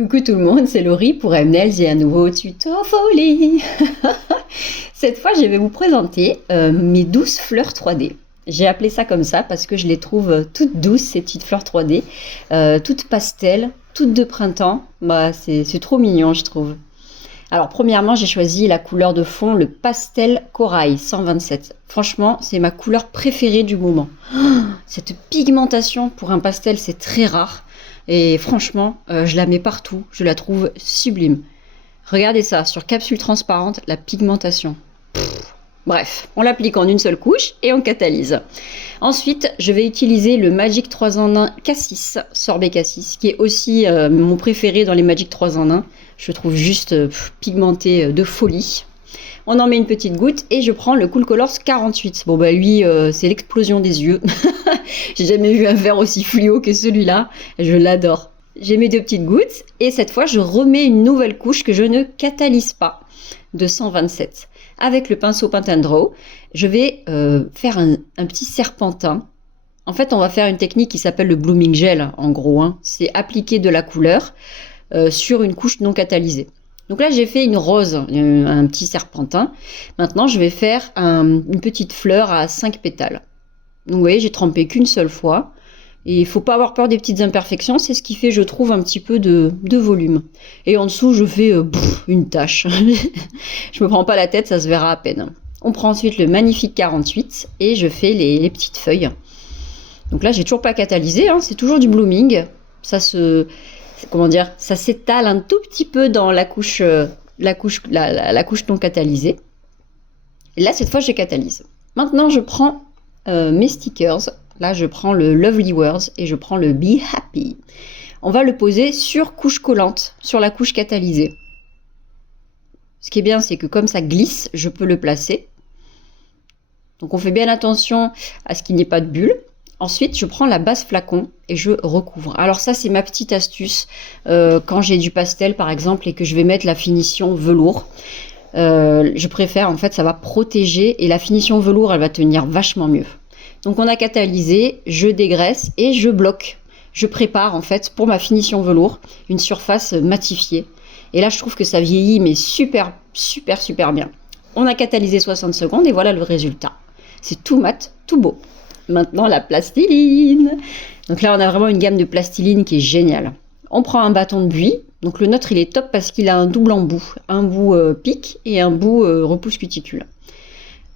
Coucou tout le monde, c'est Laurie pour Mnels et un nouveau tuto folie. Cette fois, je vais vous présenter mes douces fleurs 3D. J'ai appelé ça comme ça parce que je les trouve toutes douces, ces petites fleurs 3D, toutes pastel, toutes de printemps. Bah, c'est trop mignon, je trouve. Alors, premièrement, j'ai choisi la couleur de fond, le pastel corail 127. Franchement, c'est ma couleur préférée du moment. Cette pigmentation pour un pastel, c'est très rare. Et franchement, je la mets partout. Je la trouve sublime. Regardez ça, sur capsule transparente, la pigmentation. Bref, on l'applique en une seule couche et on catalyse. Ensuite, je vais utiliser le Magic 3 en 1 Cassis, sorbet Cassis, qui est aussi mon préféré dans les Magic 3 en 1. Je trouve juste pigmenté de folie. On en met une petite goutte et je prends le Cool Colors 48. Bon bah lui, c'est l'explosion des yeux. J'ai jamais vu un verre aussi fluo que celui-là. Je l'adore. J'ai mes deux petites gouttes et cette fois, je remets une nouvelle couche que je ne catalyse pas de 127. Avec le pinceau Paint and Draw, je vais faire un petit serpentin. En fait, on va faire une technique qui s'appelle le blooming gel, en gros. C'est appliquer de la couleur sur une couche non catalysée. Donc là, j'ai fait une rose, un petit serpentin. Maintenant, je vais faire une petite fleur à 5 pétales. Donc vous voyez, j'ai trempé qu'une seule fois. Et il ne faut pas avoir peur des petites imperfections. C'est ce qui fait, je trouve, un petit peu de volume. Et en dessous, je fais une tache. Je me prends pas la tête, ça se verra à peine. On prend ensuite le magnifique 48 et je fais les petites feuilles. Donc là, j'ai toujours pas catalysé. C'est toujours du blooming. Ça s'étale un tout petit peu dans la couche non catalysée. Et là, cette fois, je catalyse. Maintenant, je prends mes stickers. Là, je prends le Lovely Words et je prends le Be Happy. On va le poser sur couche collante, sur la couche catalysée. Ce qui est bien, c'est que comme ça glisse, je peux le placer. Donc, on fait bien attention à ce qu'il n'y ait pas de bulle. Ensuite, je prends la base flacon et je recouvre. Alors ça, c'est ma petite astuce quand j'ai du pastel, par exemple, et que je vais mettre la finition velours. Je préfère, en fait, ça va protéger et la finition velours, elle va tenir vachement mieux. Donc, on a catalysé, je dégraisse et je bloque. Je prépare, en fait, pour ma finition velours, une surface matifiée. Et là, je trouve que ça vieillit, mais super, super, super bien. On a catalysé 60 secondes et voilà le résultat. C'est tout mat, tout beau. Maintenant, la plastiline. Donc là, on a vraiment une gamme de plastiline qui est géniale. On prend un bâton de buis. Donc le nôtre, il est top parce qu'il a un double embout. Un bout pique et un bout repousse cuticule.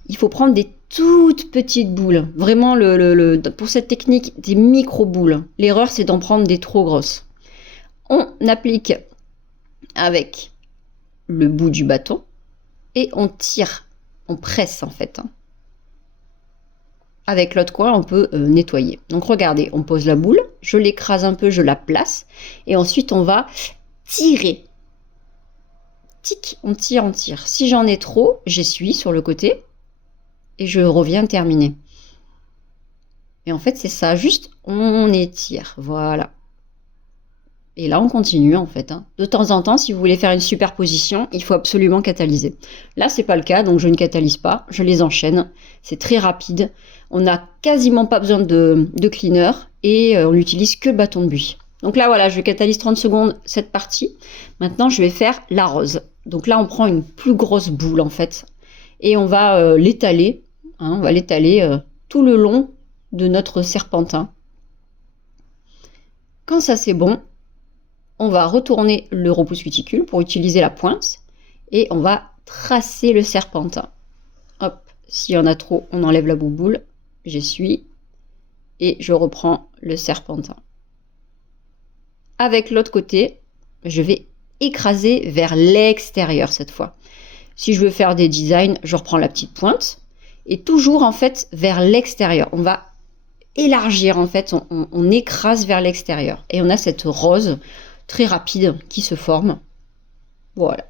Il faut prendre des toutes petites boules. Vraiment, pour cette technique, des micro-boules. L'erreur, c'est d'en prendre des trop grosses. On applique avec le bout du bâton et on tire. On presse, en fait. Avec l'autre coin, on peut nettoyer. Donc regardez, on pose la boule, je l'écrase un peu, je la place. Et ensuite, on va tirer. Tic, on tire, on tire. Si j'en ai trop, j'essuie sur le côté. Et je reviens terminer. Et en fait, c'est ça, juste on étire. Voilà. Et là, on continue en fait. De temps en temps, si vous voulez faire une superposition, il faut absolument catalyser. Là, c'est pas le cas, donc je ne catalyse pas. Je les enchaîne. C'est très rapide. On n'a quasiment pas besoin de cleaner et on n'utilise que le bâton de buis. Donc là, voilà, je catalyse 30 secondes cette partie. Maintenant, je vais faire la rose. Donc là, on prend une plus grosse boule en fait et on va l'étaler. On va l'étaler tout le long de notre serpentin. Quand ça c'est bon, on va retourner le repousse cuticule pour utiliser la pointe et on va tracer le serpentin. Hop, s'il y en a trop, on enlève la bouboule, j'essuie et je reprends le serpentin. Avec l'autre côté, je vais écraser vers l'extérieur cette fois. Si je veux faire des designs, je reprends la petite pointe et toujours en fait vers l'extérieur. On va élargir en fait, on écrase vers l'extérieur et on a cette rose très rapide qui se forme. Voilà.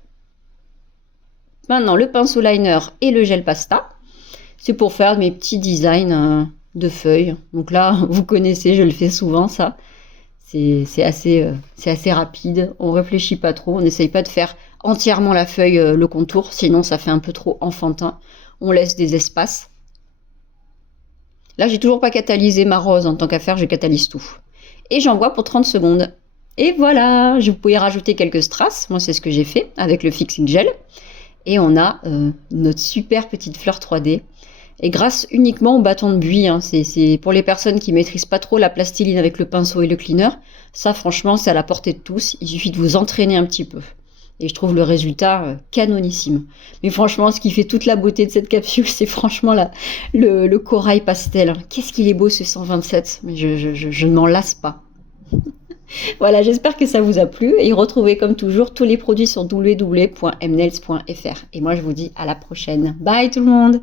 Maintenant, le pinceau liner et le gel pasta. C'est pour faire mes petits designs de feuilles. Donc là, vous connaissez, je le fais souvent, ça. C'est assez rapide. On réfléchit pas trop. On n'essaye pas de faire entièrement la feuille, le contour. Sinon, ça fait un peu trop enfantin. On laisse des espaces. Là, j'ai toujours pas catalysé ma rose. En tant qu'à faire, je catalyse tout. Et j'envoie pour 30 secondes. Et voilà, vous pouvez rajouter quelques strass. Moi, c'est ce que j'ai fait avec le fixing gel. Et on a notre super petite fleur 3D. Et grâce uniquement au bâton de buis, hein, c'est pour les personnes qui maîtrisent pas trop la plastiline avec le pinceau et le cleaner. Ça, franchement, c'est à la portée de tous. Il suffit de vous entraîner un petit peu. Et je trouve le résultat canonissime. Mais franchement, ce qui fait toute la beauté de cette capsule, c'est franchement le corail pastel. Qu'est-ce qu'il est beau ce 127. Mais je ne m'en lasse pas. Voilà, j'espère que ça vous a plu. Et retrouvez comme toujours tous les produits sur www.mnels.fr. Et moi, je vous dis à la prochaine. Bye tout le monde!